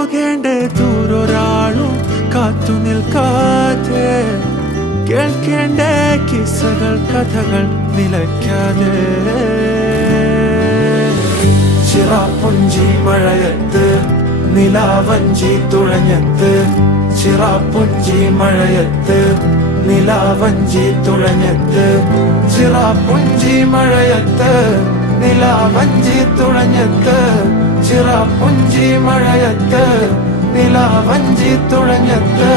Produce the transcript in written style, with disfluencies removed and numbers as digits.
പോകേണ്ട ദൂരൊരാളും കാത്തു നിൽക്കാതെ കേൾക്കേണ്ട കിസ്സകൾ കഥകൾ നിലയ്ക്കാതെ ചിറാപ്പുഞ്ചി മഴയത്ത് നിലാവഞ്ചി തുഴഞ്ഞത്ത് ചിറാപ്പുഞ്ചി മഴയത്ത് നിലാവഞ്ചി തുഴഞ്ഞത്ത് ചിറാപ്പുഞ്ചി മഴയത്ത് നിലാവഞ്ചി തുഴഞ്ഞത്ത് ചിറാപ്പുഞ്ചി മഴയത്ത് നിലാവഞ്ചി തുഴഞ്ഞത്ത്